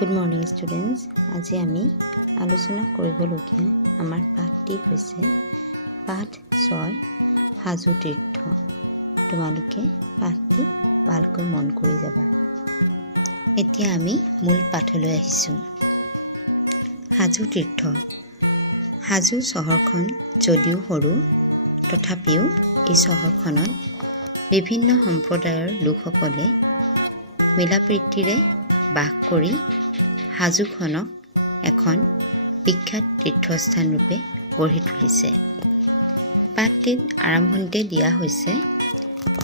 Good morning students. আজি আমি আলোচনা কৰিবলগীয়া আমাৰ পাঠটি হৈছে পাঠ 6 সাজু তীৰ্থ। তোমালোকে পাঠটি ভালকৈ মন কৰি যাবা। এতিয়া আমি মূল পাঠলৈ আহিছোঁ। সাজু তীৰ্থ। সাজু চহৰখন যদিও সৰু, তথাপিও এই চহৰখনত বিভিন্ন সম্প্ৰদায়ৰ লোকসকলে মিলাপ্ৰীতিৰে বাস কৰি সাজুখনক এখন বিখ্যাত তীৰ্থস্থান ৰূপে গঢ়ি তুলিছে। পাঠটিত আৰম্ভণিতে দিয়া হৈছে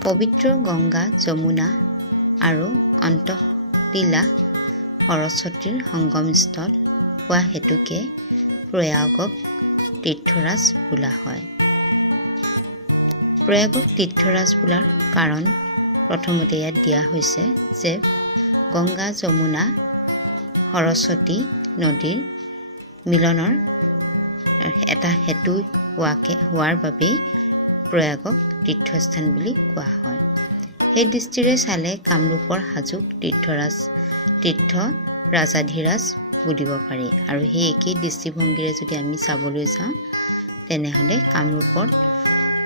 পবিত্ৰ গংগা যমুনা আৰু অন্তঃলীলা সৰস্বতীৰ সংগমস্থল হোৱা হেতুকে প্ৰয়াগক তীৰ্থৰাজ বোলা হয়। প্ৰয়াগক তীৰ্থৰাজ বোলাৰ কাৰণ প্ৰথমতে ইয়াত দিয়া হৈছে যে গংগা যমুনা সৰস্বতী নদীৰ মিলনৰ এটা হেতু হোৱাৰ বাবেই প্ৰয়াগক তীৰ্থস্থান বুলি কোৱা হয়। সেই দৃষ্টিৰে চালে কামৰূপৰ সাজুক তীৰ্থ ৰাজাধিৰাজ বুলিব পাৰি। আৰু সেই একেই দৃষ্টিভংগীৰে যদি আমি চাবলৈ যাওঁ তেনেহ'লে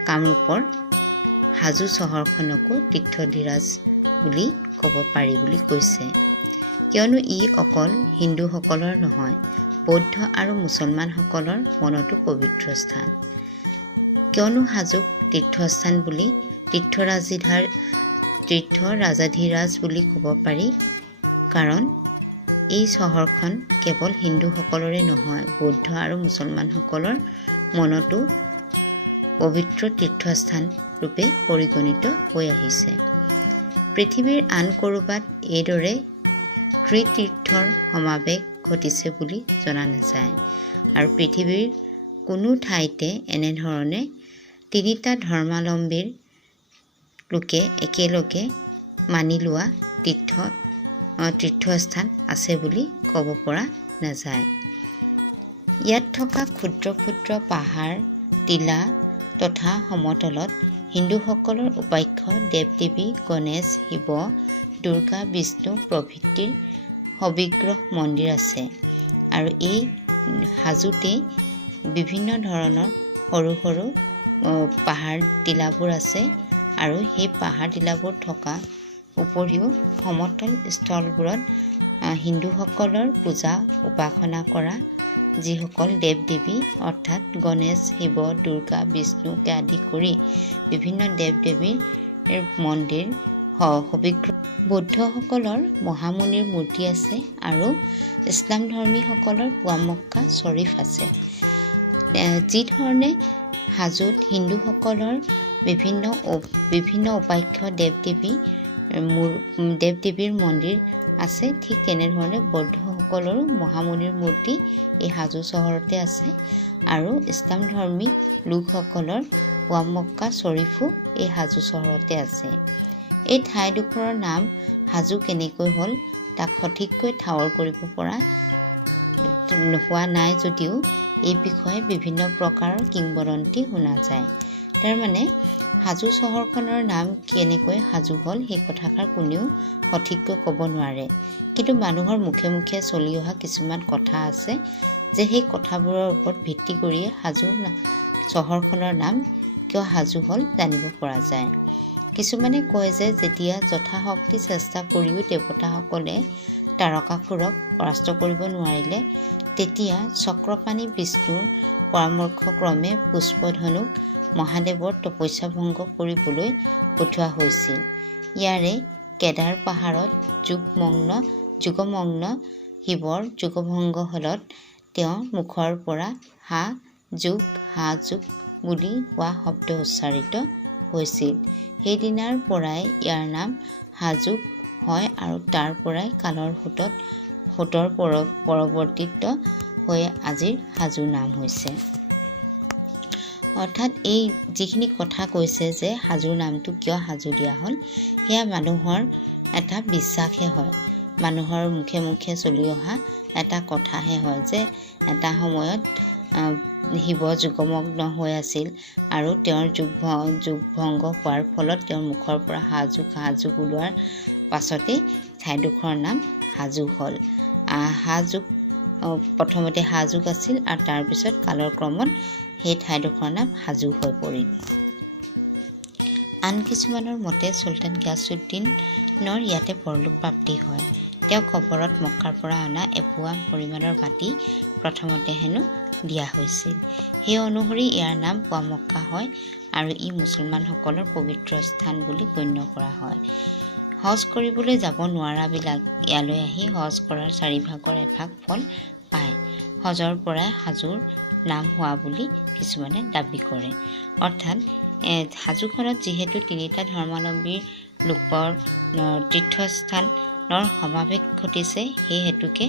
কামৰূপৰ সাজু চহৰখনকো তীৰ্থধিৰাজ বুলি ক'ব পাৰি বুলি কৈছে। কিয়নো ই অকল হিন্দুসকলৰ নহয়, বৌদ্ধ আৰু মুছলমানসকলৰ মনতো পবিত্ৰ স্থান। কিয়নো সাজুক তীৰ্থস্থান বুলি তীৰ্থৰাজাধিৰাজ বুলি ক'ব পাৰি, কাৰণ এই চহৰখন কেৱল হিন্দুসকলৰে নহয়, বৌদ্ধ আৰু মুছলমানসকলৰ মনতো পবিত্ৰ তীৰ্থস্থান ৰূপে পৰিগণিত হৈ আহিছে। পৃথিৱীৰ আন ক'ৰবাত এইদৰে ত্ৰিতীৰ্থৰ সমাৱেশ ঘটিছে বুলি জনা নাযায়। আৰু পৃথিৱীৰ কোনো ঠাইতে এনেধৰণে তিনিটা ধৰ্মাৱলম্বীৰ লোকে একেলগে মানি লোৱা তীৰ্থস্থান আছে বুলি ক'ব পৰা নাযায়। ইয়াত থকা ক্ষুদ্ৰ ক্ষুদ্ৰ পাহাৰ টিলা তথা সমতলত হিন্দুসকলৰ উপাস্য দেৱ-দেৱী গণেশ, শিৱ, দুৰ্গা, বিষ্ণু প্ৰভৃতিৰ সবিগ্ৰহ মন্দিৰ আছে। আৰু এই সাজুতেই বিভিন্ন ধৰণৰ সৰু সৰু পাহাৰ টিলাবোৰ আছে। আৰু সেই পাহাৰ টিলাবোৰ থকা উপৰিও সমতল স্থলবোৰত হিন্দুসকলৰ পূজা উপাসনা কৰা যিসকল দেৱ-দেৱী অৰ্থাৎ গণেশ, শিৱ, দুৰ্গা, বিষ্ণুকে আদি কৰি বিভিন্ন দেৱ-দেৱীৰ মন্দিৰ সবিগ্ৰহ। বৌদ্ধসকলৰ মহামুনিৰ মূৰ্তি আছে আৰু ইছলাম ধৰ্মীসকলৰ পুৱামক্কা শ্বৰীফ আছে। যিধৰণে সাজুত হিন্দুসকলৰ বিভিন্ন উপাস্য দেৱ-দেৱীৰ মন্দিৰ আছে, ঠিক তেনেধৰণে বৌদ্ধসকলৰো মহামুনিৰ মূৰ্তি এই সাজু চহৰতে আছে। আৰু ইছলাম ধৰ্মী লোকসকলৰ পুৱামক্কা শ্বৰীফো এই সাজু চহৰতে আছে। এই ঠাইডোখৰৰ নাম সাজু কেনেকৈ হ'ল তাক সঠিককৈ ঠাৱৰ কৰিব পৰা হোৱা নাই যদিও এই বিষয়ে বিভিন্ন প্ৰকাৰৰ কিংবদন্তি শুনা যায়। তাৰমানে সাজু চহৰখনৰ নাম কেনেকৈ সাজু হ'ল সেই কথাষাৰ কোনেও সঠিককৈ ক'ব নোৱাৰে। কিন্তু মানুহৰ মুখে মুখে চলি অহা কিছুমান কথা আছে যে সেই কথাবোৰৰ ওপৰত ভিত্তি কৰিয়ে সাজু চহৰখনৰ নাম কিয় সাজু হ'ল জানিব পৰা যায়। কিছুমানে কয় যে যেতিয়া যথাশক্তি চেষ্টা কৰিও দেৱতাসকলে তাৰকাসুৰক পৰাস্ত কৰিব নোৱাৰিলে, তেতিয়া চক্ৰপাণি বিষ্ণুৰ পৰামৰ্শক্ৰমে পুষ্পধনুক মহাদেৱৰ তপস্যা ভংগ কৰিবলৈ পঠোৱা হৈছিল। ইয়াৰে কেদাৰ পাহাৰত যোগমগ্ন শিৱৰ যোগভংগ হ'লত তেওঁৰ মুখৰ পৰা হা যোগ বুলি হোৱা শব্দ উচ্চাৰিত হৈছিল। সেইদিনাৰ পৰাই ইয়াৰ নাম সাজুক হয় আৰু তাৰ পৰাই কালৰ সোঁতৰ পৰিৱৰ্তিত হৈ আজিৰ সাজু নাম হৈছে। অৰ্থাৎ এই যিখিনি কথা কৈছে যে সাজুৰ নামটো কিয় সাজু দিয়া হ'ল, সেয়া মানুহৰ এটা বিশ্বাসহে হয়, মানুহৰ মুখে মুখে চলি অহা এটা কথাহে হয় যে এটা সময়ত শিৱ যোগমগ্ন হৈ আছিল আৰু তেওঁৰ যোগভংগ হোৱাৰ ফলত তেওঁৰ মুখৰ পৰা সাজুক ওলোৱাৰ পাছতেই ঠাইডোখৰৰ নাম সাজু হ'ল। হাজোক প্ৰথমতে হাজোক আছিল আৰু তাৰপিছত কালৰ ক্ৰমত সেই ঠাইডোখৰৰ নাম হাজো হৈ পৰিল। আন কিছুমানৰ মতে চুলতান গিয়াছুদ্দিনৰ ইয়াতে পৰলোক প্ৰাপ্তি হয়। তেওঁ কবৰত মক্কাৰ পৰা অনা এপোৱা পৰিমাণৰ মাটি প্ৰথমতে হেনো দিয়া হৈছিল। সেই অনুসৰি ইয়াৰ নাম পোৱা মক্কা হয় আৰু ই মুছলমানসকলৰ পবিত্ৰ স্থান বুলি গণ্য কৰা হয়। হজ কৰিবলৈ যাব নোৱাৰাবিলাক ইয়ালৈ আহি হজ কৰাৰ 4ভাগৰ 1ভাগ ফল পায়। হজৰ পৰাই হাজোৰ নাম হোৱা বুলি কিছুমানে দাবী কৰে। অৰ্থাৎ হাজোখনত যিহেতু 3টা ধৰ্মাৱলম্বীৰ লোকৰ তীৰ্থস্থানৰ সমাৱেশ ঘটিছে, সেই হেতুকে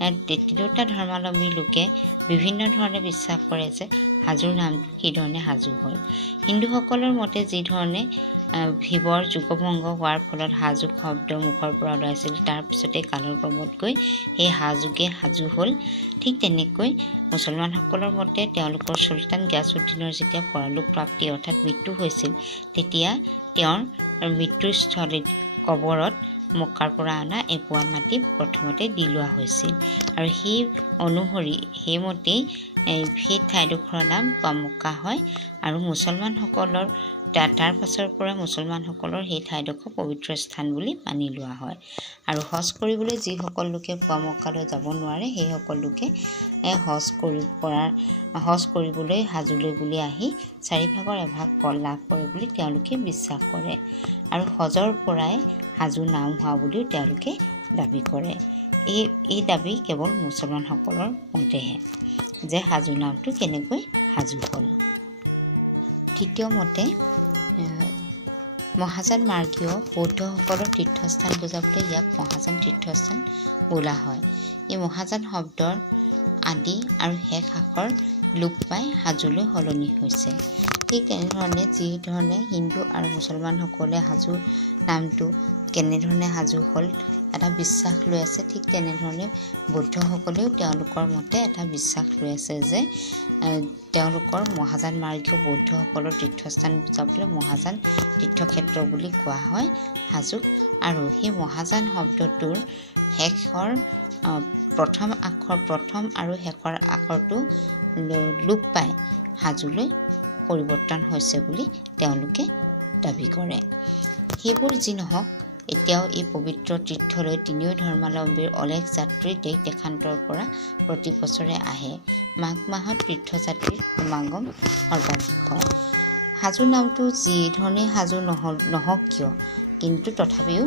ইয়াত 3টা ধৰ্মাৱলম্বীৰ লোকে বিভিন্ন ধৰণে বিশ্বাস কৰে যে হাজোৰ নামটো কি ধৰণে হাজো হ'ল। হিন্দুসকলৰ মতে যি ধৰণে শিৱৰ যুগভংগ হোৱাৰ ফলত হাজোক শব্দ মুখৰ পৰা ওলাইছিল, তাৰ পিছতে কালৰ ক্ৰমত গৈ সেই হাজোকে হাজো হ'ল। ঠিক তেনেকৈ মুছলমানসকলৰ মতে তেওঁলোকৰ চুলতান গিয়াছুদ্দিনৰ যেতিয়া পৰলোক প্ৰাপ্তি অৰ্থাৎ মৃত্যু হৈছিল, তেতিয়া তেওঁৰ মৃত্যুস্থলীত কবৰত মক্কাৰ পৰা অনা এপোৱা মাটি প্ৰথমতে দি লোৱা হৈছিল আৰু সেই অনুসৰি সেইমতেই সেই ঠাইডোখৰৰ নাম পোৱা মক্কা হয় আৰু মুছলমানসকলৰ তাৰ পাছৰ পৰা মুছলমানসকলৰ সেই ঠাইডোখৰ পবিত্ৰ স্থান বুলি মানি লোৱা হয়। আৰু হজ কৰিবলৈ যিসকল লোকে পোৱা মক্কালৈ যাব নোৱাৰে, সেইসকল লোকে হজ কৰিবলৈ হাজোলৈ বুলি আহি 4ভাগৰ 1ভাগ ফল লাভ কৰে বুলি তেওঁলোকে বিশ্বাস কৰে আৰু হজৰ পৰাই হাজো নাম হোৱা বুলিও তেওঁলোকে দাবী কৰে। এই দাবী কেৱল মুছলমানসকলৰ মতেহে যে হাজো নামটো কেনেকৈ হাজো হ'ল। তৃতীয় মতে মহাযান মাৰ্গীয় বৌদ্ধসকলৰ তীৰ্থস্থান বুজাবলৈ ইয়াক মহাযান তীৰ্থস্থান বোলা হয়। এই মহাযান শব্দৰ আদি আৰু শেষ আখৰ লোপ পাই হাজোলৈ সলনি হৈছে। ঠিক তেনেধৰণে যিধৰণে হিন্দু আৰু মুছলমানসকলে হাজো নামটো কেনেধৰণে হাজো হ'ল এটা বিশ্বাস লৈ আছে, ঠিক তেনেধৰণে বৌদ্ধসকলেও তেওঁলোকৰ মতে এটা বিশ্বাস লৈ আছে যে তেওঁলোকৰ মহাযান মাৰ্গীয় বৌদ্ধসকলৰ তীৰ্থস্থান বুজাবলৈ মহাযান তীৰ্থক্ষেত্ৰ বুলি কোৱা হয় হাজোক। আৰু সেই মহাযান শব্দটোৰ শেষৰ প্ৰথম আৰু শেষৰ আখৰটো লোপ পাই হাজোলৈ পৰিৱৰ্তন হৈছে বুলি তেওঁলোকে দাবী কৰে। সেইবোৰ যি নহওক, এতিয়াও এই পবিত্ৰ তীৰ্থলৈ 3 ধৰ্মাৱলম্বীৰ অলেখ যাত্ৰী দেশ দেশান্তৰ পৰা প্ৰতি বছৰে আহে। মাঘ মাহত তীৰ্থযাত্ৰীৰ সমাগম সৰ্বাধিক হয়। হাজো নামটো যি ধৰণে হাজো নহওক কিয়, কিন্তু তথাপিও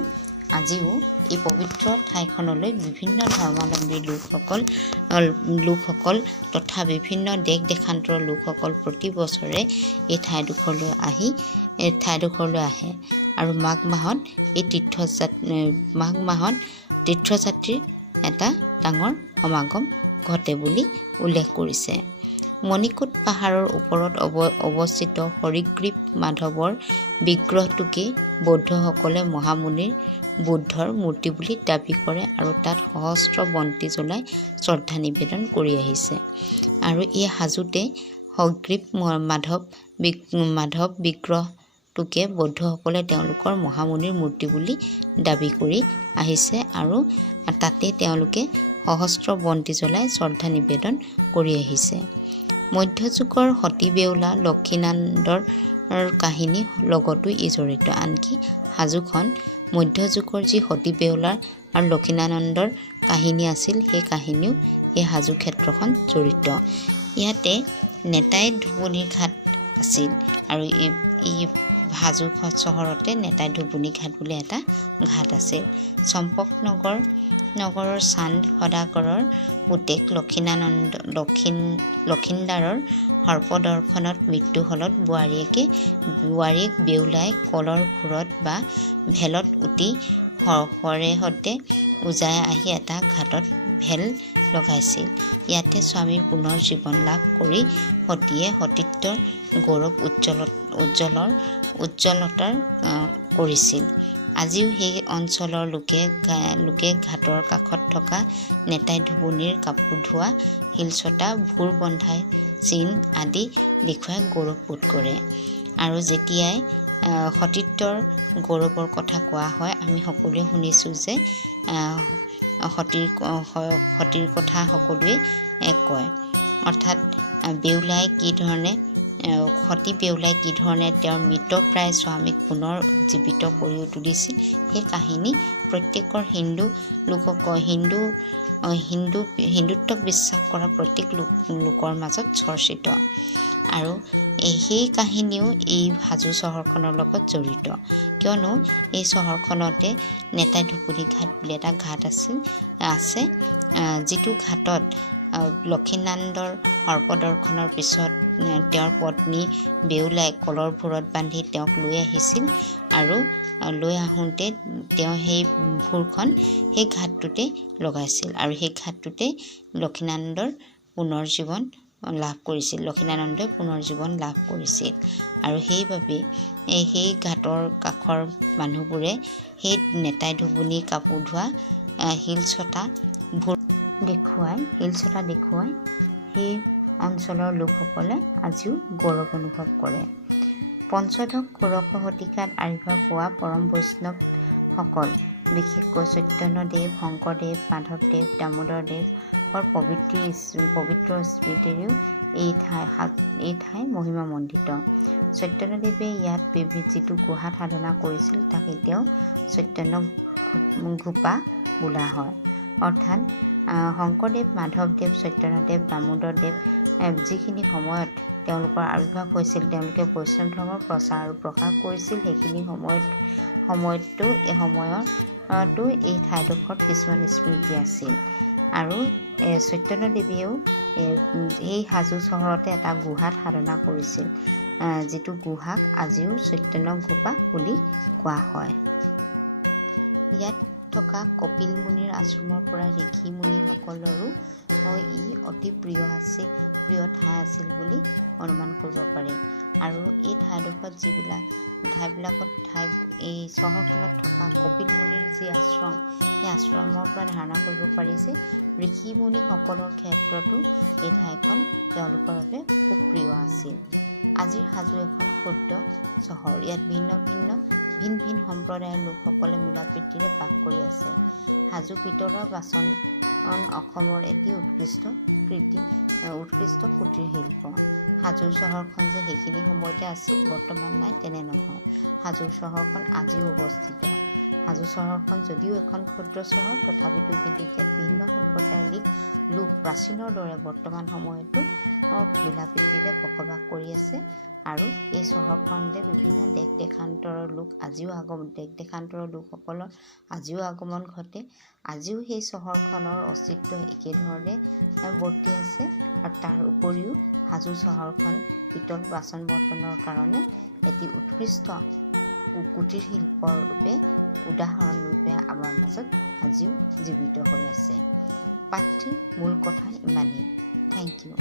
আজিও এই পবিত্ৰ ঠাইখনলৈ বিভিন্ন ধৰ্মাৱলম্বীৰ লোকসকল তথা বিভিন্ন দেশ দেশান্তৰ লোকসকল প্ৰতি বছৰে এই ঠাইডোখৰলৈ আহে আৰু মাঘ মাহত তীৰ্থযাত্ৰীৰ এটা ডাঙৰ সমাগম ঘটে বুলি উল্লেখ কৰিছে। মণিকোট পাহাৰৰ ওপৰত অৱস্থিত হৰিগ্ৰীৱ মাধৱৰ বিগ্ৰহটোকে বৌদ্ধসকলে মহামুনিৰ বুদ্ধৰ মূৰ্তি বুলি দাবী কৰে আৰু তাত সহস্ৰ বন্তি জ্বলাই শ্ৰদ্ধা নিবেদন কৰি আহিছে। আৰু এই হাজোতে হৰিগ্ৰীৱ মাধৱ বিগ্ৰহটোকে বৌদ্ধসকলে তেওঁলোকৰ মহামুনিৰ মূৰ্তি বুলি দাবী কৰি আহিছে আৰু তাতে তেওঁলোকে সহস্ৰ বন্তি জ্বলাই শ্ৰদ্ধা নিবেদন কৰি আহিছে। মধ্যযুগৰ সতী বেউলা লক্ষীনান্দৰ কাহিনী লগতো ই জড়িত। আনকি হাজোখন মধ্যযুগৰ যি সতী বেউলাৰ আৰু লক্ষীনান্দৰ কাহিনী আছিল, সেই কাহিনীও এই হাজো ক্ষেত্ৰখন জড়িত। ইয়াতে নেতাই ধুবুনী ঘাট আছিল আৰু এই হাজো চহৰতে নেতাই ধুবুনী ঘাট বুলি এটা ঘাট আছিল। চম্পকনগৰৰ চান্দ সদাগৰৰ পুতেক লক্ষীন্দাৰৰ সৰ্পদৰ্শনত মৃত্যু হ'লত বোৱাৰীয়েক বেউলাই কলৰ ভূৰত বা ভেলত উটি সৰেহতে উজাই আহি এটা ঘাটত ভেল লগাইছিল। ইয়াতে স্বামীৰ পুনৰ জীৱন লাভ কৰি সতীয়ে সতীত্বৰ গৌৰৱ উজ্জ্বলতাৰ কৰিছিল। আজিও সেই অঞ্চলৰ লোকে ঘাটৰ কাষত থকা নেতাই ধুবুনীৰ কাপোৰ ধোৱা, শিলচটা, ভূৰ বন্ধা চিন আদি দেখুৱাই গৌৰৱবোধ কৰে। আৰু যেতিয়াই সতীত্বৰ গৌৰৱৰ কথা কোৱা হয়, আমি সকলোৱে শুনিছোঁ যে সতীৰ কথা সকলোৱে কয়। অৰ্থাৎ বেউলাই কি ধৰণে সতী বেউলাই কি ধৰণে তেওঁৰ মৃতপ্ৰায় স্বামীক পুনৰ জীৱিত কৰি তুলিছিল সেই কাহিনী প্ৰত্যেকৰ হিন্দুত্বক বিশ্বাস কৰা প্ৰত্যেক লোকৰ মাজত চৰ্চিত। আৰু সেই কাহিনীও এই হাজো চহৰখনৰ লগত জড়িত, কিয়নো এই চহৰখনতে নেতাই ঢুকুৰি ঘাট বুলি এটা ঘাট আছে যিটো ঘাটত লক্ষীনান্দৰ সৰ্পদৰ্শনৰ পিছত তেওঁৰ পত্নী বেউলাই কলৰ ভূৰত বান্ধি তেওঁক লৈ আহিছিল আৰু লৈ আহোঁতে তেওঁ সেই ভূৰখন সেই ঘাটটোতে লগাইছিল আৰু সেই ঘাটটোতে লক্ষীনান্দই পুনৰ্জীৱন লাভ কৰিছিল। আৰু সেইবাবে সেই ঘাটৰ কাষৰ মানুহবোৰে সেই নেতাই ধুবুনী কাপোৰ ধোৱা শিলচটা দেখুৱাই সেই অঞ্চলৰ লোকসকলে আজিও গৌৰৱ অনুভৱ কৰে। পঞ্চদশ ষোড়শ শতিকাত আৱিৰ্ভাৱ হোৱা পৰম বৈষ্ণৱসকল, বিশেষকৈ চৈতন্যদেৱ, শংকৰদেৱ, মাধৱদেৱ, দামোদৰদেৱৰ পবিত্ৰ স্মৃতিৰেও এই ঠাই মহিমামণ্ডিত। চৈতন্যদেৱে ইয়াত যিটো গুহাত সাধনা কৰিছিল তাক এতিয়াও চৈতন্য ঘোপা বোলা হয়। অৰ্থাৎ শংকৰদেৱ, মাধৱদেৱ, চৈতন্যদেৱ, দামোদৰদেৱ যিখিনি সময়ত তেওঁলোকৰ আৱিৰ্ভাৱ হৈছিল, তেওঁলোকে বৈষ্ণৱ ধৰ্মৰ প্ৰচাৰ আৰু প্ৰসাৰ কৰিছিল, সেইখিনি সময়তো এই ঠাইডোখৰত কিছুমান স্মৃতি আছিল। আৰু চৈতন্যদেৱেও এই হাজো চহৰতে এটা গুহাত সাধনা কৰিছিল, যিটো গুহাক আজিও চৈতন্য ঘোপা বুলি কোৱা হয়। ইয়াত থকা কপিল মুনিৰ আশ্ৰমৰ পৰা ঋষি মুনিসকলৰো ই অতি প্ৰিয় ঠাই আছিল বুলি অনুমান কৰিব পাৰি। আৰু এই এই চহৰখনত থকা কপিল মুনিৰ যি আশ্ৰম, সেই আশ্ৰমৰ পৰা ধাৰণা কৰিব পাৰি যে ঋষি মুনিসকলৰ ক্ষেত্ৰতো এই ঠাইখন তেওঁলোকৰ বাবে খুব প্ৰিয় আছিল। আজিৰ হাজো এখন ক্ষুদ্ৰ চহৰ। ইয়াত ভিন্ন ভিন সম্প্ৰদায়ৰ লোকসকলে মিলাপ্ৰীতিৰে বাস কৰি আছে। হাজো পিতলৰ বাচন অসমৰ এটি উৎকৃষ্ট কুটীৰ শিল্প। হাজোৰ চহৰখন যে সেইখিনি সময়তে আছিল বৰ্তমান নাই তেনে নহয়। হাজোৰ চহৰখন আজিও অৱস্থিত। হাজো চহৰখন যদিও এখন ক্ষুদ্ৰ চহৰ, তথাপিতো কিন্তু ইয়াত ভিন্ন সম্প্ৰদায়ৰ লোক প্ৰাচীনৰ দৰে বৰ্তমান সময়তো মিলাপ্ৰীতিৰে বসবাস কৰি আছে। আৰু এই চহৰখনতে বিভিন্ন দেশ-দেশান্তৰৰ লোকসকলৰ আজিও আগমন ঘটে। আজিও সেই চহৰখনৰ অস্তিত্ব একেধৰণে বৰ্তি আছে। আৰু তাৰ উপৰিও হাজো চহৰখন পিতল বাচন বৰ্তনৰ কাৰণে এটি উৎকৃষ্ট কুটীৰ শিল্পৰ উদাহৰণৰূপে আমাৰ মাজত আজিও জীৱিত হৈ আছে। পাঠটিৰ মূল কথা ইমানেই। Thank U.